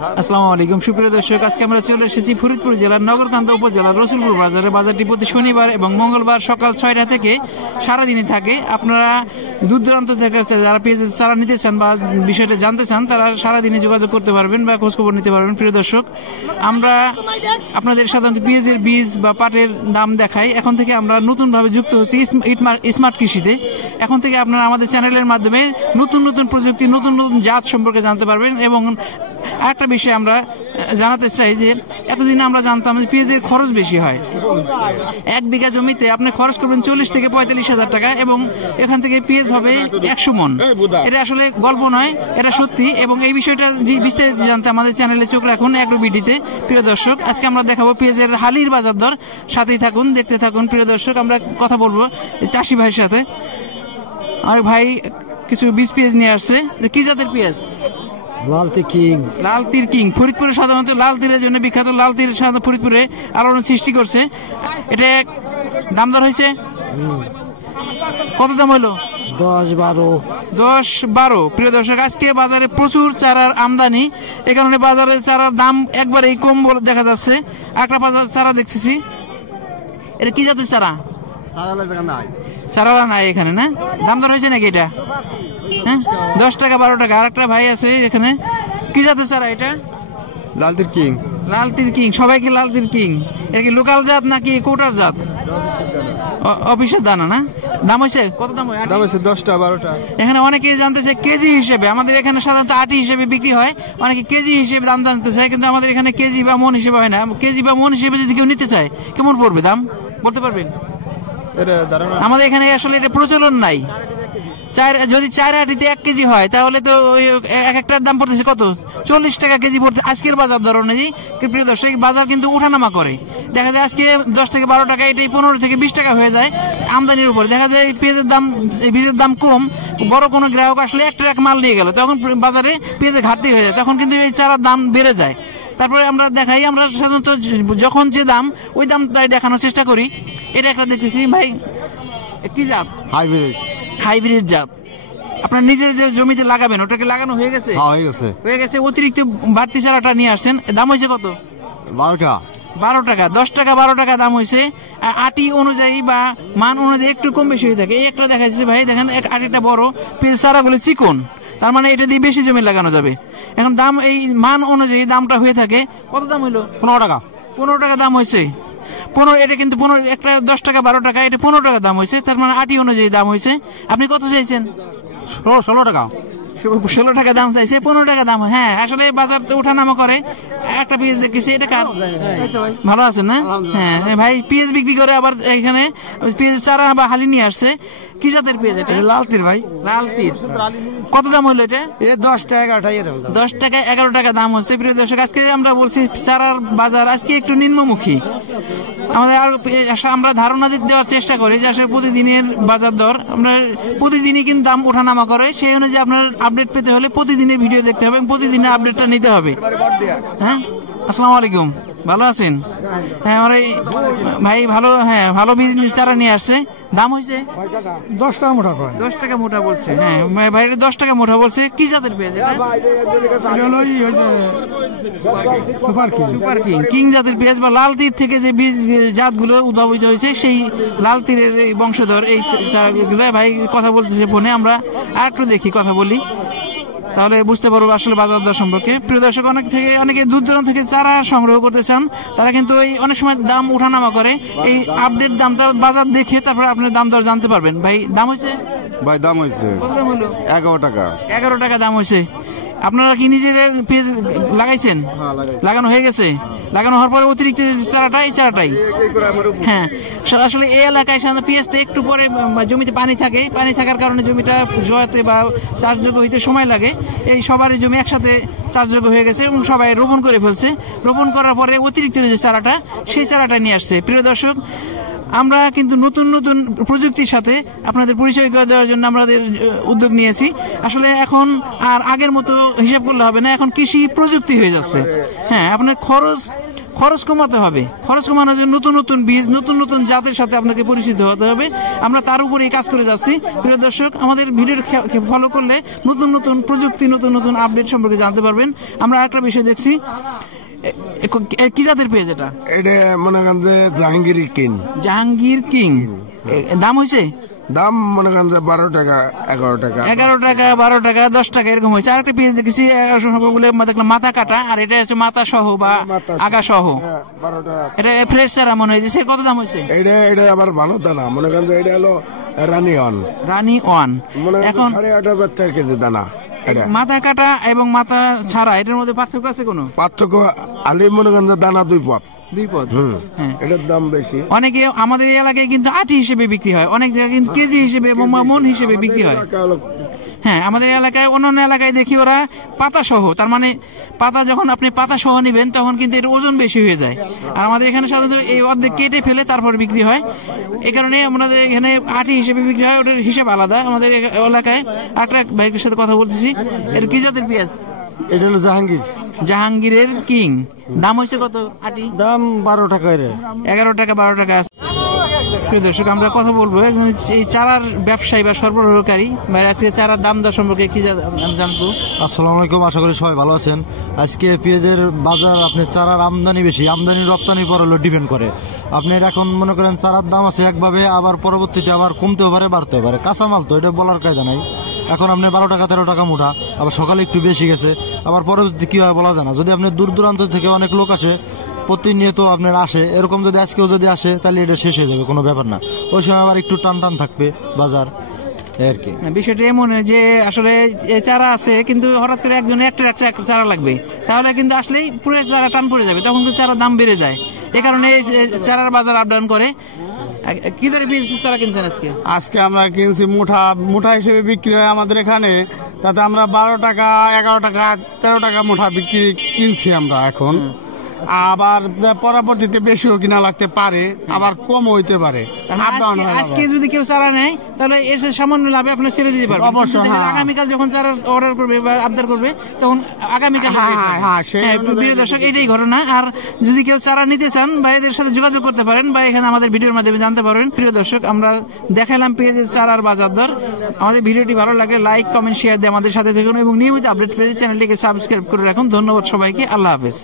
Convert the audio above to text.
আসসালামু আলাইকুম সুপ্রিয় দর্শক, আজকে আমরা চলে এসেছি ফরিদপুর জেলার নগরকান্দা উপজেলার রসুলপুর বাজারে। বাজারটি প্রতি শনিবার এবং মঙ্গলবার সকাল 6টা থেকে সারাদিনই থাকে। আপনারা দূর দূরান্ত থেকে যারা পেঁয়াজের চারা নিতে চান বা বিষয়টা জানতে চান তারা সারাদিনে যোগাযোগ করতে পারবেন বা খোঁজখবর নিতে পারবেন। প্রিয় দর্শক, আমরা আপনাদের সাধারণত পেঁয়াজের বীজ বা পাটের দাম দেখাই। এখন থেকে আমরা নতুনভাবে যুক্ত হচ্ছি স্মার্ট কৃষিতে। এখন থেকে আপনারা আমাদের চ্যানেলের মাধ্যমে নতুন নতুন প্রযুক্তি, নতুন নতুন জাত সম্পর্কে জানতে পারবেন। এবং একটা বিষয় আমরা জানাতে চাই যে এতদিনে আমরা জানতাম যে পেঁয়াজের খরচ বেশি হয়। 1 বিঘা জমিতে আপনি খরচ করবেন 40 থেকে 45 হাজার টাকা এবং এখান থেকে পেঁয়াজ হবে 100 মন। এটা আসলে গল্প নয়, এটা সত্যি। এবং এই বিষয়টা বিস্তারিত জানতে আমাদের চ্যানেলে চোখ রাখুন অ্যাগ্রোবিডিতে। প্রিয় দর্শক, আজকে আমরা দেখাবো পেঁয়াজের হালির বাজার দর। সাথেই থাকুন, দেখতে থাকুন। প্রিয় দর্শক, আমরা কথা বলবো চাষি ভাইয়ের সাথে। আর ভাই কিছু বীজ পেঁয়াজ নিয়ে আসছে। কি জাতের পেঁয়াজ? লাল তীর কিং। ফরিদপুরে সাধারণত লাল তীরের জন্য বিখ্যাত। লাল তীর সাধারণত ফরিদপুরে আলোড়ন সৃষ্টি করছে। এটা দাম দর হয়েছে কত? দাম হলো 10-12। প্রিয় দর্শক, আজকে বাজারে প্রচুর চারার আমদানি, এ কারণে বাজারে চারার দাম একবারেই কম বলে দেখা যাচ্ছে। একটা বাজার চারা দেখতেছি। এটা কি জাতের চারা? চারা নাই এখানে, না? দাম দর হয়েছে নাকি এটা? হ্যাঁ, 10 টাকা 12 টাকা। আর একটা ভাই আছে এখানে। কি জাতের চারা এটা? লাল তীর কিং। লাল তীর কিং। সবাইকে লাল তীর কিং। এটা কি লোকাল জাত নাকি কোটার জাত? অফিসের দানা, না? দাম হয়েছে কত? দাম হয়েছে 10টা-12টা। এখানে অনেকে জানতে চায় কেজি হিসেবে। আমাদের এখানে সাধারণত আটি হিসেবে বিক্রি হয়, অনেকে কেজি হিসেবে দাম জানতে চায়, কিন্তু আমাদের এখানে কেজি বা মন হিসেবে হয় না। কেজি বা মন হিসেবে যদি কেউ নিতে চায় কেমন পড়বে দাম বলতে পারবেন? আমাদের এখানে আসলে এটা প্রচলন নাই। যদি 4 আটিতে 1 কেজি হয় তাহলে তো এক একটার দাম পড়তেছে কত? 40 টাকা কেজি পড়তে আজকের বাজার দর অনুযায়ী। প্রিয় দর্শক, বাজার কিন্তু উঠানামা করে। দেখা যায় আজকে 10 থেকে 12 টাকা, এটাই 15 থেকে 20 টাকা হয়ে যায় আমদানির উপরে। দেখা যায় পেঁয়াজের দাম, বীজের দাম কম, বড় কোনো গ্রাহক আসলে এক ট্রাক মাল নিয়ে গেল, তখন বাজারে পেঁয়াজের ঘাটতি হয়ে যায়, তখন কিন্তু এই চারার দাম বেড়ে যায়। তারপরে আমরা দেখাই, আমরা সাধারণত যখন যে দাম ওই দামটাই দেখানোর চেষ্টা করি। এটা একটা দেখতেছি ভাই, কি জাত? হাইব্রিড জাত। আপনার নিজের যে জমিতে লাগাবেন ওটাকে লাগানো হয়ে গেছে? হয়ে গেছে। অতিরিক্ত বাড়তি চারাটা নিয়ে আসছেন। দাম হয়েছে কত? 12 টাকা। 10 টাকা 12 টাকা দাম হয়েছে। আটি অনুযায়ী বা মান অনুযায়ী একটু কম বেশি হয়ে থাকে। এই একটা দেখাচ্ছে ভাই, দেখেন আটিটা বড়, চারাগুলো চিকন, তার মানে এটা দিয়ে বেশি জমি লাগানো যাবে। এখন দাম এই মান অনুযায়ী দামটা হয়ে থাকে। কত দাম হইলো? 15 টাকা। 15 টাকা দাম হয়েছে। 15, এটা কিন্তু 15, একটা 10 টাকা 12 টাকা, এটা 15 টাকা দাম হয়েছে, তার মানে আটি অনুযায়ী দাম হয়েছে। আপনি কত চাইছেন? 16 টাকা। 16 টাকা দাম চাইছে, 15 টাকা দাম। হ্যাঁ, আসলে বাজার তো ওঠানামা করে। একটা পেঁয়াজ দেখেছি, এটা কার? ভালো আছেন না? হ্যাঁ ভাই, পেঁয়াজ বিক্রি করে আবার এখানে পেঁয়াজ চারা বা হালি নিয়ে আসছে। কি জাতের পেঁয়াজ এটা? লাল তীর ভাই। লাল তীর। কত দাম হলো এটা? 10 টাকা 10 টাকা 11 টাকা দাম হচ্ছে। প্রিয় দর্শক, আজকে আমরা বলছি চারার বাজার আজকে একটু নিম্নমুখী। আমাদের আমরা ধারণা দেওয়ার চেষ্টা করি যে আসলে প্রতিদিনের বাজার দর, আমরা প্রতিদিনই কিন্তু দাম ওঠানামা করে। সেই অনুযায়ী আপনার আপডেট পেতে হলে প্রতিদিনের ভিডিও দেখতে হবে এবং প্রতিদিনের আপডেটটা নিতে হবে। হ্যাঁ, আসসালামু আলাইকুম, ভালো আছেন? হ্যাঁ, আমার এই ভাই ভালো, হ্যাঁ ভালো বীজ চারা নিয়ে আসছে। দাম হয়েছে 10 টাকা মোটা। 10 টাকা মোটা বলছে। হ্যাঁ ভাই, 10 টাকা মোটা বলছে। কি জাতের পেঁয়াজ এটা? Super king. কিং জাতের পেঁয়াজ বা লাল তীর থেকে যে বীজ জাতগুলো উদ্ভাবিত হয়েছে সেই লাল তীরের এই বংশধর এই চারাগুলো। ভাই কথা বলতেছে ফোনে, আমরা আর একটু দেখি, কথা বলি, তাহলে বুঝতে পারবো আসলে বাজার দর সম্পর্কে। প্রিয় দর্শক, অনেকে দূর দূরান্ত থেকে চারা সংগ্রহ করতে চান, তারা কিন্তু এই অনেক সময় দাম উঠানামা করে। এই আপডেট দামটা বাজার দেখে তারপরে আপনার দাম দর জানতে পারবেন। ভাই দাম হয়েছে? ভাই দাম হয়েছে কত দাম হলো? 11 টাকা। 11 টাকা দাম হয়েছে। আপনারা কি নিজেরা পেঁয়াজ লাগাইছেন? লাগানো হয়ে গেছে। লাগানো হওয়ার পরে অতিরিক্ত চারাটাই হ্যাঁ, আসলে এই এলাকায় সাধারণত পেঁয়াজটা একটু পরে জমিতে পানি থাকে, পানি থাকার কারণে জমিটা জোয়াতে বা চাষযোগ্য হইতে সময় লাগে। এই সবারই জমি একসাথে চাষযোগ্য হয়ে গেছে এবং সবাই রোপণ করে ফেলছে। রোপণ করার পরে অতিরিক্ত যে চারাটা, সেই চারাটা নিয়ে আসছে। প্রিয় দর্শক, আমরা কিন্তু নতুন নতুন প্রযুক্তির সাথে আপনাদের পরিচয় করে দেওয়ার জন্য আমাদের উদ্যোগ নিয়েছি। আসলে এখন আর আগের মতো হিসাব করলে হবে না, এখন কৃষি প্রযুক্তি হয়ে যাচ্ছে। হ্যাঁ, আপনার খরচ কমাতে হবে। খরচ কমানোর জন্য নতুন নতুন বীজ, নতুন নতুন জাতের সাথে আপনাকে পরিচিত হতে হবে। আমরা তার উপরেই কাজ করে যাচ্ছি। প্রিয় দর্শক, আমাদের ভিডিও ফলো করলে নতুন নতুন প্রযুক্তি, নতুন নতুন আপডেট সম্পর্কে জানতে পারবেন। আমরা একটা বিষয় দেখছি, কি জাতের পেঁয়াজ এটা? এটা মনে করেন যে জাহাঙ্গীর কিং। জাহাঙ্গীর কিং। দাম হয়েছে? দাম মনে করেন যে 12 টাকা 11 টাকা 11 টাকা 12 টাকা 10 টাকা এরকম হয়েছে। আর একটা পেঁয়াজ দেখেছি 1100 বলে দেখলাম মাথা কাটা, আর এটা হচ্ছে মাথা সহ বা আগা সহ। 12 টাকা। এটা ফ্রেশ চারা মনে হয়। সে কত দাম হয়েছে? এটা আবার ভালো দানা, মনে করেন যে এটা হলো রানী ওয়ান, মনে এখন 8,500 টাকা কেজি দানা। মাথা কাটা এবং মাথা ছাড়া এটার মধ্যে পার্থক্য আছে কোনো? পার্থক্য আলি মনে করেন যে দানা 2 পদ। হ্যাঁ, এটার দাম বেশি। অনেকে আমাদের এলাকায় কিন্তু আটি হিসেবে বিক্রি হয়, অনেক জায়গায় কিন্তু কেজি হিসেবে এবং মন হিসেবে বিক্রি হয়। হ্যাঁ, আমাদের এলাকায়, অন্যান্য এলাকায় দেখি ওরা পাতা সহ, তার মানে পাতা যখন আপনি পাতা সহ নিবেন তখন কিন্তু এর ওজন বেশি হয়ে যায়। আর আমাদের এখানে সাধারণত এই অর্ধেক কেটে ফেলে তারপর বিক্রি হয়। এই কারণে আমাদের এখানে আটি হিসেবে বিক্রি হয়, ওটার হিসাব আলাদা। আমাদের এলাকায় একটা ভাইয়ের সাথে কথা বলতেছি। এর কি জাতের পেঁয়াজ? এটা হলো জাহাঙ্গীরের কিং। দাম হয়েছে কত আটি? দাম 12 টাকা। 11 টাকা 12 টাকা আছে। প্রিয় দর্শক, আমরা কথা বলবো এই চারার ব্যবসায়ী বা সরবরাহকারী ভাই, আজকে চারার দাম দর সম্পর্কে কি জানবো। আসসালামু আলাইকুম, আশা করি সবাই ভালো আছেন। আজকে পেঁয়াজের বাজার, আপনি চারার আমদানি বেশি, আমদানি রপ্তানির পর হলো ডিপেন্ড করে। আপনার এখন মনে করেন চারার দাম আছে একভাবে, আবার পরবর্তীতে আবার কমতেও পারে বাড়তেও পারে। কাঁচামাল তো এটা বলার কায়দা নাই। এখন আপনি 12 টাকা 13 টাকা মুঠা, আবার সকালে একটু বেশি গেছে, আবার পরবর্তীতে কি হয় বলা যায় না। যদি আপনি দূর দূরান্ত থেকে অনেক লোক আসে, প্রতিনিয়ত আপনার আসে, এরকম যদি আজকেও যদি আসে তাহলে এটা শেষ হয়ে যাবে, কোনো ব্যাপার না। ওই সময় আবার একটু টান টান থাকবে বাজার, আর কি। বিষয়টা এমন যে আসলে চারা আছে, কিন্তু হঠাৎ করে একজনের একটা চারা লাগবে, তাহলে কিন্তু আসলেই পুরো চারা টান পড়ে যাবে, তখন কিন্তু চারার দাম বেড়ে যায়। এই কারণে চারার বাজার আপ ডাউন করে। কি ধরে চারা কিনছেন আজকে? আজকে আমরা কিনছি মুঠা হিসেবে বিক্রি হয় আমাদের এখানে, তাতে আমরা 12 টাকা 11 টাকা 13 টাকা মুঠা বিক্রি কিনছি আমরা এখন। আবার পরবর্তীতে বেশিও কিনা লাগতে পারে, আবার কম হইতে পারে। আজকে যদি কেউ চারা নেয় তাহলে এসে সামান্য লাভে আপনার ছেড়ে দিতে পারবে। অবশ্যই। আগামীকাল যখন চারা অর্ডার করবে বা আবদার করবে তখন আগামীকাল। প্রিয় দর্শক, এটাই ঘটনা। আর যদি কেউ চারা নিতে চান বা এদের সাথে যোগাযোগ করতে পারেন বা এখানে আমাদের ভিডিওর মাধ্যমে জানতে পারেন। প্রিয় দর্শক, আমরা দেখালাম পেঁয়াজের চারার বাজার দর। আমাদের ভিডিওটি ভালো লাগলে লাইক, কমেন্ট, শেয়ার দিয়ে আমাদের সাথে থাকুন এবং নিয়মিত আপডেট পেতে চ্যানেলটিকে সাবস্ক্রাইব করে রাখুন। ধন্যবাদ সবাইকে। আল্লাহ হাফেজ।